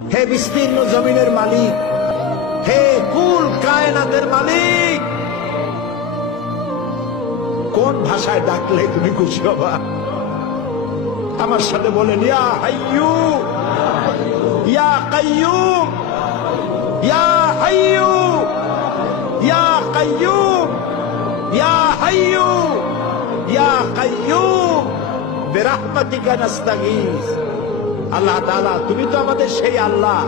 হে বিস্তীর্ণ জমিনের মালিক, হে কুল কায়নাতের মালিক, কোন ভাষায় ডাকলে তুমি খুশি হবা? আমার সাথে বলেন, ইয়া হাইয়ু ইয়া কাইয়ুম, ইয়া হাইয়ু ইয়া কাইয়ুম, ইয়া হাইয়ু ইয়া কাইয়ুম বিরহমাতিকা নাস্তাগীস। আল্লাহ তাআলা, তুমি তো আমাদের সেই আল্লাহ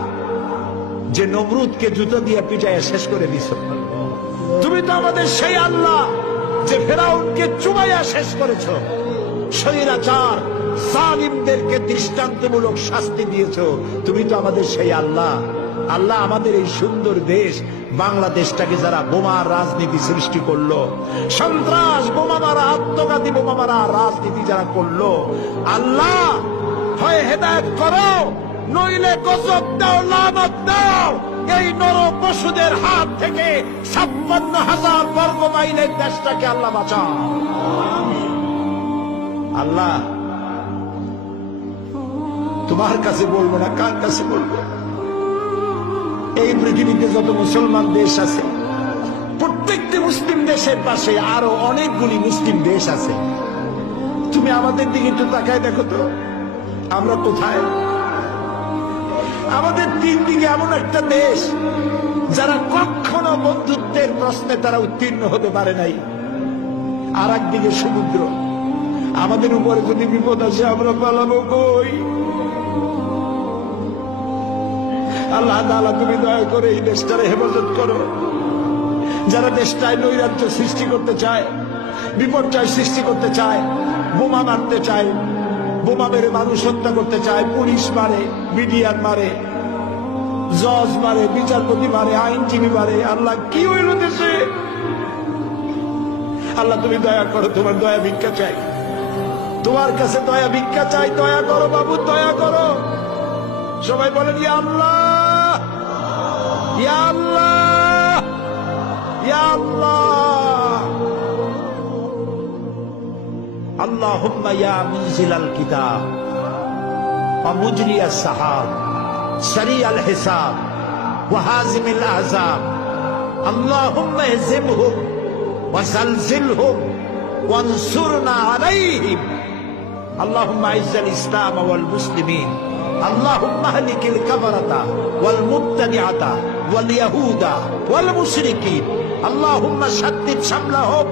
যে নমরুদকে জুতো দিয়ে পিটাইয়া শেষ করে দিছ। তুমি তো আমাদের সেই আল্লাহ যে ফেরাউনকে চুবাইয়া শেষ করেছ। স্বৈরাচার জালিমদেরকে দৃষ্টান্তমূলক শাস্তি দিয়েছ। তুমি তো আমাদের সেই আল্লাহ। আল্লাহ, আমাদের এই সুন্দর দেশ বাংলাদেশটাকে যারা বোমার রাজনীতি সৃষ্টি করলো, সন্ত্রাস বোমা মারা, আত্মঘাতী বোমা মারা রাজনীতি যারা করলো, আল্লাহ হয় হেদায়েত করো, নইলে গজব দাও, লানত দাও। এই নর পশুদের হাত থেকে 56,000 বর্গ মাইলের দেশটাকে আল্লাহ বাঁচাও। আল্লাহ, তোমার কাছে বলবো না, কার কাছে বলবো? এই পৃথিবীতে যত মুসলমান দেশ আছে, প্রত্যেকটি মুসলিম দেশের পাশে আরো অনেকগুলি মুসলিম দেশ আছে। তুমি আমাদের দিকে একটু তাকায় দেখো তো, আমরা কোথায়? আমাদের তিন দিকে এমন একটা দেশ যারা কখনো বন্ধুত্বের প্রশ্নে তারা উত্তীর্ণ হতে পারে নাই, আর একদিকে সমুদ্র। আমাদের উপরে যদি বিপদ আসে আমরা পালাবো কই? আল্লাহ তাআলা, তুমি দয়া করে এই দেশটারে হেফাজত করো। যারা দেশটায় নৈরাজ্য সৃষ্টি করতে চায়, বিপর্যয় সৃষ্টি করতে চায়, বোমা মারতে চায়, বোমা মেরে মানুষ হত্যা করতে চায়, পুলিশ মারে, মিডিয়ার মারে, জজ মারে, বিচারপতি মারে, আইনজীবী মারে। আল্লাহ, কি হইল দেশে? আল্লাহ, তুমি দয়া করো, তোমার দয়া ভিক্ষা চাই, তোমার কাছে দয়া ভিক্ষা চাই। দয়া করো বাবু, দয়া করো। সবাই বলেন, ইয়া আল্লাহ, ইয়া আল্লাহ, ইয়া আল্লাহ। আল্লাহুম্মা ইয়া মুনজিলাল কিতাব ওয়া মুজরিয়াস সাহাব সারিয়াল হিসাব ওয়া হাজিমিল আহজাব, আল্লাহুম্মা ইহজিমহুম ওয়া জালজিলহুম ওয়ানসুরনা আলাইহিম, আল্লাহুম্মা আইজ্জাল ইসলাম ওয়াল মুসলিমিন, আল্লাহুম্মা আহলিকিল কাফারাতা ওয়াল মুবতাদিআতা ওয়াল ইয়াহুদা ওয়াল মুশরিকিন, আল্লাহুম্মা শাদ্দিদ শামলাহুম,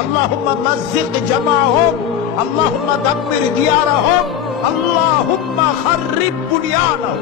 আল্লাহুম্মা মাযজিক জামাআহুম, আল্লাহুম্মা দাম্মির দিয়ারাহুম, আল্লাহুম্মা খাররিব বুনিয়ানাহুম।